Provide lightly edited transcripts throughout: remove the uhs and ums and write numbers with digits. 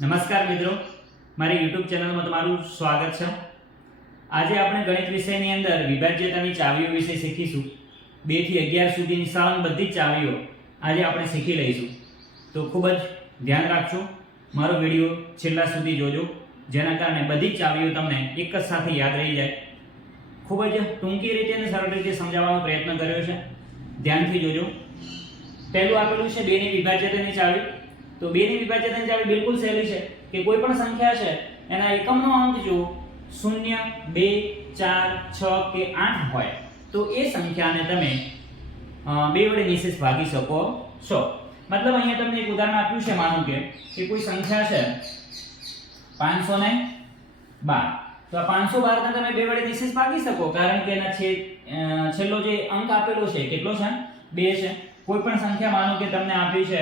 નમસ્કાર મિત્રો, મારી YouTube ચેનલમાં તમારું સ્વાગત છે। આજે આપણે ગણિત વિષયની અંદર વિભાજ્યતાની ચાવીઓ વિશે શીખીશું। 2 થી 11 સુધીની સાવ બધી જ ચાવીઓ આજે આપણે શીખી લઈશું। તો ખૂબ જ ધ્યાન રાખજો, મારો વિડિયો છેલ્લા સુધી જોજો, જેના કારણે બધી જ ચાવીઓ તમને એક જ સાથે યાદ રહી જાય। ખૂબ જ ટૂંકી રીતે અને સરળ રીતે સમજાવવાનો પ્રયત્ન કર્યો છે, ધ્યાનથી જોજો। પહેલું આપેલું છે 2 ની વિભાજ્યતાની ચાવી। તો 2 ની વિભાજ્યતાની ચાવી બિલકુલ સહેલી છે કે કોઈ પણ સંખ્યા છે એના એકમનો અંક જો 0, 2, 4, 6 કે 8 હોય તો એ સંખ્યાને તમે 2 વડે નિશેષ ભાગી શકો છો। મતલબ અહીંયા તમને એક ઉદાહરણ આપ્યું છે, માનો કે કોઈ સંખ્યા છે 512, તો આ 512 ને તમે 2 વડે નિશેષ ભાગી શકો, કારણ કે એના છેલ્લો જે અંક આપેલો છે કેટલો છે? 2 છે। કોઈ પણ સંખ્યા માનો કે તમને આપી છે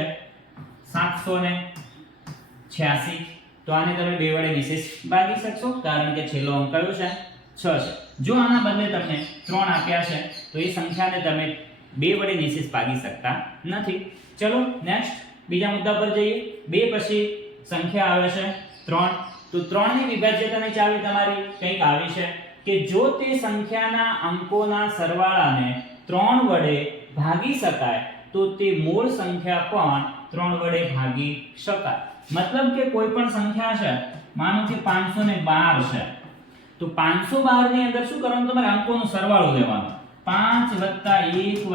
786, તો આને તમે 2 વડે નિશેષ ભાગી શકશો, કારણ કે છેલ્લો અંક કયો છે? 6 છે। જો આના બદલે તમને 3 આપ્યા છે તો એ સંખ્યાને તમે 2 વડે નિશેષ ભાગી શકતા નથી। ચલો નેક્સ્ટ બીજા મુદ્દા પર જઈએ। 2 પછી સંખ્યા આવે છે 3, તો 3 ની વિભાજ્યતાની ચાવી તમારી કંઈક આવી છે કે જો તે સંખ્યાના અંકોના સરવાળાને 3 વડે ભાગી શકાય તો તે મૂળ સંખ્યા પણ 3 વડે ભાગી શકાય। મતલબ કે કોઈ પણ સંખ્યા છે, માનો કે 512 છે, તો 512 ની અંદર શું કરવાનું? તમારે અંકોનો સરવાળો લેવાનો। 5 + 1 +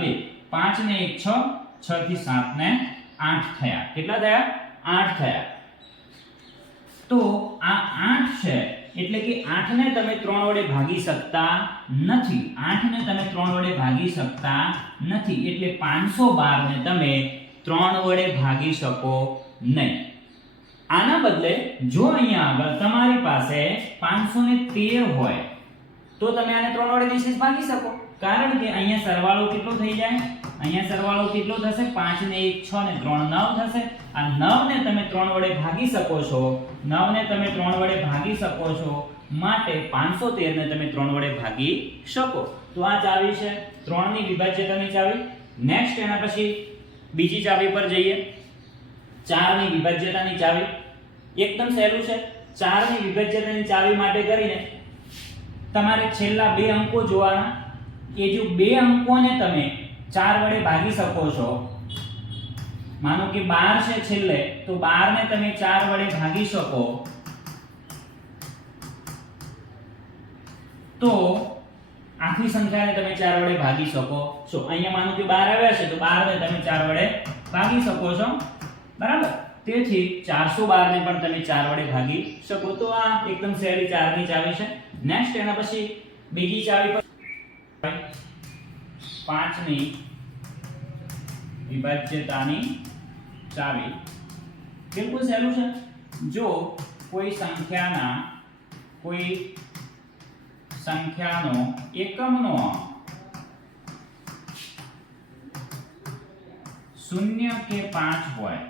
2, 5 ને 1 6, 6 થી 7 ને 8 થયા। કેટલા થયા? 8 થયા। તો આ 8 છે એટલે કે 8 ને તમે 3 વડે ભાગી શકતા નથી। 8 ને તમે 3 વડે ભાગી શકતા નથી, એટલે 512 ને તમે 3 વડે ભાગી શકો નહીં। આના બદલે જો અહીંયા આગળ તમારી પાસે 513 હોય તો તમે આને 3 વડે નિશેષ ભાગી શકો, કારણ કે અહીંયા સરવાળો કેટલો થઈ જાય? અહીંયા સરવાળો કેટલો થશે? 5 ને 1 6 ને 3 9 થશે। આ 9 ને તમે 3 વડે ભાગી શકો છો, 9 ને તમે 3 વડે ભાગી શકો છો, માટે 513 ને તમે 3 વડે ભાગી શકો। તો આ ચાવી છે 3 ની વિભાજ્યતાની ચાવી। નેક્સ્ટ એના પછી બીજી ચાવી પર જઈએ, 4 ની વિભાજ્યતાની ચાવી। એકદમ સહેલું છે। 4 ની વિભાજ્યતાની ચાવી માટે કરીને તમારે છેલ્લા 2 અંકો જોવાના। એ જો 2 અંકોને તમે 4 વડે ભાગી શકો છો, માનો કે 12 છે છેલ્લે, તો 12 ને તમે 4 વડે ભાગી શકો તો આખી સંખ્યાને તમે 4 વડે ભાગી શકો છો। અહીંયા માનો કે 12 આવ્યા છે તો 12 ને તમે 4 વડે ભાગી શકો છો, બરાબર? તેથી 412 ને પણ તમે 4 વડે ભાગી શકો। તો આ એકદમ સહેલી 4 ની ચાવી છે। નેક્સ્ટ એના પછી બીજી ચાવી પર 5 ની વિભાજ્યતાની ચાવી। બિલકુલ સહેલું છે। જો કોઈ સંખ્યાનો એકમનો અંક 0 કે 5 હોય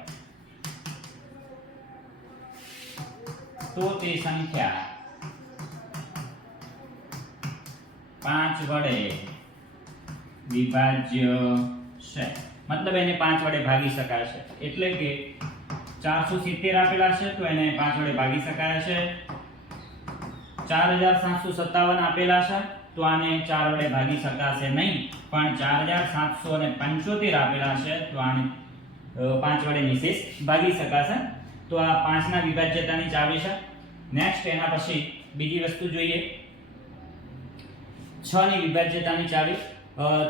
તો તે સંખ્યા 5 વડે વિભાજ્ય છે। મતલબ એને 5 વડે ભાગી શકાય છે। એટલે કે 470 આપેલા છે તો એને 5 વડે ભાગી શકાય છે। 4757 આપેલા છે તો આને 4 વડે ભાગી શકાશે નહીં, પણ 4775 આપેલા છે તો આને 5 વડે નિશેષ ભાગી શકાશે। તો આ 5 ના વિભાજ્યતાની ચાવી છે। નેક્સ્ટ એના પછી બીજી વસ્તુ જોઈએ, 6 ની વિભાજ્યતાની ચાવી।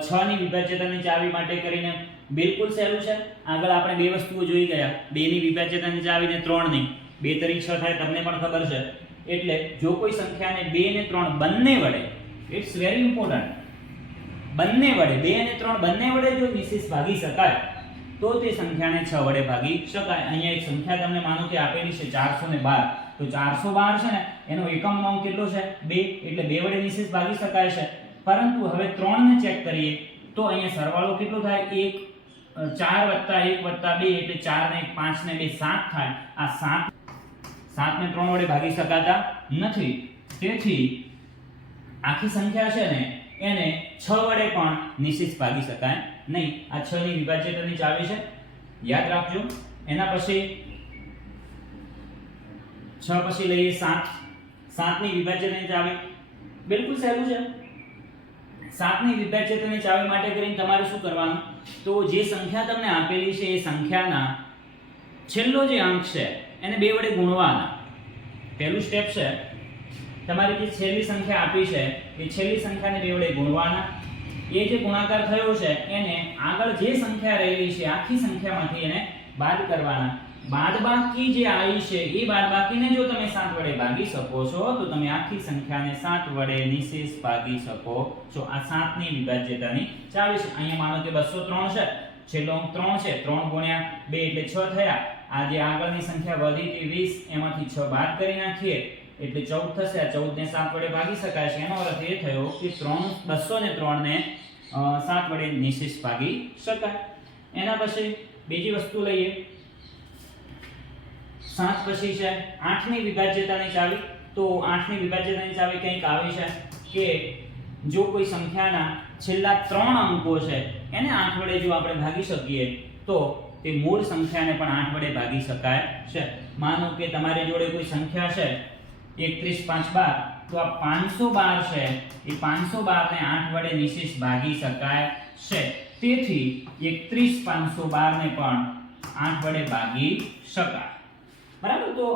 6 ની વિભાજ્યતાની ચાવી માટે કરીને બિલકુલ સહેલું છે। આગળ આપણે 2 વસ્તુઓ જોઈ ગયા, 2 ની વિભાજ્યતાની ચાવી ને 3 ની। 2 તરી 6 થાય તમને પણ ખબર છે। એટલે જો કોઈ સંખ્યાને 2 ને 3 બંને વડે, ઇટ્સ વેરી ઇમ્પોર્ટન્ટ, બંને વડે 2 અને 3 બંને વડે જો નિશેષ ભાગી શકાય તો તે સંખ્યાને 6 વડે ભાગી શકાય। અહીંયા એક સંખ્યા તમને માનો કે આપેલી છે 412, તો 412 છે ને એનો એકમનો અંક કેટલો છે? 2, એટલે 2 વડે નિશેષ ભાગી શકાય છે। પરંતુ હવે 3 ને ચેક કરીએ તો અહીંયા સરવાળો કેટલો થાય? 4 + 1 + 2 એટલે 4 ને 1 5 ને 2 7 થાય। આ 7 ને 3 વડે ભાગી શકાતા નથી, તેથી આખી સંખ્યા છે ને એને 6 વડે પણ નિશેષ ભાગી શકાય નહીં। આ 6 ની વિભાજ્યતાની ચાવી છે, યાદ રાખજો। એના પછી 6 પછી લઈએ 7, 7 ની વિભાજ્યતાની ચાવી બિલકુલ સહેલું છે. 7 ની વિભાજ્યતાની ચાવી માટે કરીને તમારે શું કરવાનું, તો જે સંખ્યા તમને આપેલી છે એ સંખ્યાના છેલ્લો જે અંક છે એને 2 વડે ગુણવાના. પહેલું સ્ટેપ છે, તમારી જે છેલ્લી સંખ્યા આપી છે એ છેલ્લી સંખ્યાને 2 વડે ગુણવાના. એ જે ગુણાકાર થયો છે એને આગળ જે સંખ્યા રહેલી છે આખી સંખ્યામાંથી એને બાદ કરવાના. બાદબાકી જે આવી છે એ બાદબાકીને જો તમે 7 વડે ભાગી શકો છો તો તમે આખી સંખ્યાને 7 વડે નિશેષ ભાગી શકો છો. આ 7 ની વિભાજ્યતાની ચાવી છે. અહીંયા માનો કે 203 છે, છેલ્લો અંક 3 છે, 3 ગુણ્યા 2 એટલે 6 થયા. આ જે આગળની સંખ્યા વધી હતી 20, એમાંથી 6 બાદ કરી નાખીએ એટલે 14 થશે. આ 14 ને 7 વડે ભાગી શકાય છે. એનો અર્થ એ થયો કે 203 ને 7 વડે નિશેષ ભાગી શકાય. એના પછી બીજી વસ્તુ લઈએ, 7 પછી છે 8 ની વિભાજ્યતાની ચાવી. તો 8 ની વિભાજ્યતાની ચાવી કંઈક આવી છે કે જો કોઈ સંખ્યાના છેલ્લા 3 અંકો છે એને 8 વડે જો આપણે ભાગી શકીએ તો તે મૂળ સંખ્યાને પણ 8 વડે ભાગી શકાય છે. માનો કે તમારી જોડે કોઈ સંખ્યા છે 31, 5, 12, તો આ 512 છે એ 512 ને 8 વડે નિશેષ ભાગી શકાય છે. તેથી 31, 512 ને પણ 8 વડે ભાગી શકાય. બરાબર. તો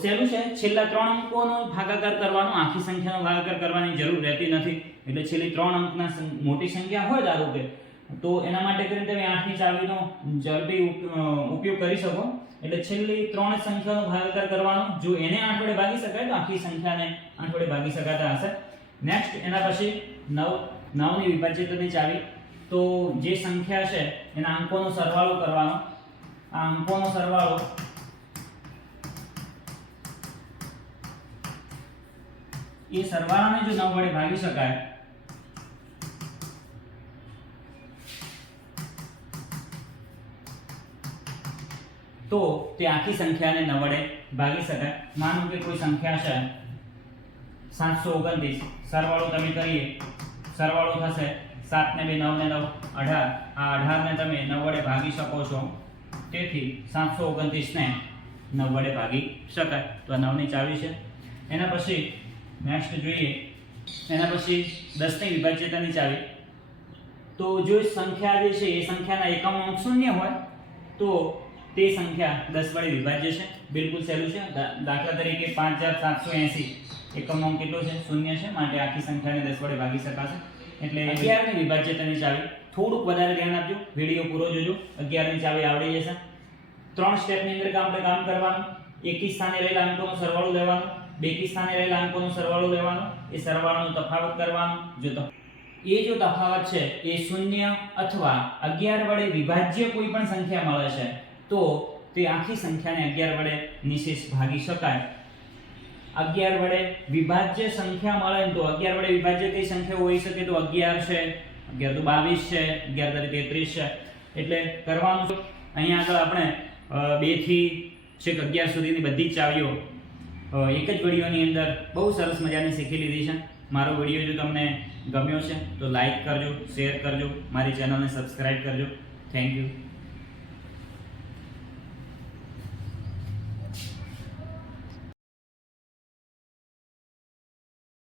સહેલું છે. છેલ્લા 3 અંકોનો ભાગાકાર કરવાનો, આખી સંખ્યાનો ભાગાકાર કરવાની જરૂર રહેતી નથી. એટલે છેલ્લી 3 અંકના મોટી સંખ્યા હોય ધારો કે, તો એના માટે કરીને તમે 8 ની ચાવીનો ઝડપી ઉપયોગ કરી શકો. એટલે છેલ્લી 3 સંખ્યાનો ભાગાકાર કરવાનો. જો એને 8 વડે ભાગી શકાય તો આખી સંખ્યાને 8 વડે ભાગી શકાતા હશે. નેક્સ્ટ એના પછી 9 ની વિભાજ્યતાની ચાવી. તો જે સંખ્યા છે એના અંકોનો સરવાળો કરવાનો. આ અંકોનો સરવાળો એ સરવાળાને જો 9 વડે ભાગી શકાય તો તે આખી સંખ્યાને 9 વડે ભાગી શકાય. માનો કે કોઈ સંખ્યા છે 729, સરવાળો તમે કરીએ, સરવાળો થશે 7 ને 2 9 ને 9 18. આ 18 ને તમે 9 વડે ભાગી શકો છો. તેથી 729 ને 9 વડે ભાગી શકાય. તો આ 9 ની ચાવી છે. એના પછી નેક્સ્ટ જોઈએ, એના પછી 10 ની વિભાજ્યતાની ચાવી. તો જો સંખ્યા જે છે એ સંખ્યાના એકમ અંક 0 હોય તો તે સંખ્યા 10 વડે વિભાજ્ય છે. બિલકુલ સહેલું છે. દાખલા તરીકે 5780 એકમ અંક કેટલો છે? 0 છે. માટે આખી સંખ્યાને 10 વડે ભાગી શકાશે. એટલે 11 ની વિભાજ્યતાની ચાવી. થોડુંક વધારે ધ્યાન આપજો, વિડિયો પૂરો જોજો. 11 ની ચાવી આવડી જશે. 3 સ્ટેપની અંદર આપણે કામ કરવાનું. એકી સ્થાને રહેલા અંકોનો સરવાળો લેવાનો, બેકી સ્થાને રહેલા અંકોનો સરવાળો લેવાનો, એ સરવાળાનો તફાવત કરવાનો. જો તફાવત છે એ 0 અથવા 11 વડે વિભાજ્ય કોઈ પણ સંખ્યા મળે છે તો તે આખી સંખ્યાને 11 વડે નિશેષ ભાગી શકાય. 11 વડે વિભાજ્ય સંખ્યા મળે તો 11 વડે વિભાજ્ય કઈ સંખ્યા હોઈ શકે? તો 11 છે, 11 તો 22 છે, 11 તરી 33 છે. એટલે કરવાનું અહીંયા આગળ આપણે 2 થી છેક 11 સુધીની બધી જ ચાવીઓ એક જ વિડીયોની અંદર બહુ સરસ મજાની શીખી લીધી છે. મારો વિડીયો જો તમને ગમ્યો છે તો લાઈક કરજો, શેર કરજો, મારી ચેનલને સબસ્ક્રાઇબ કરજો. Thank you.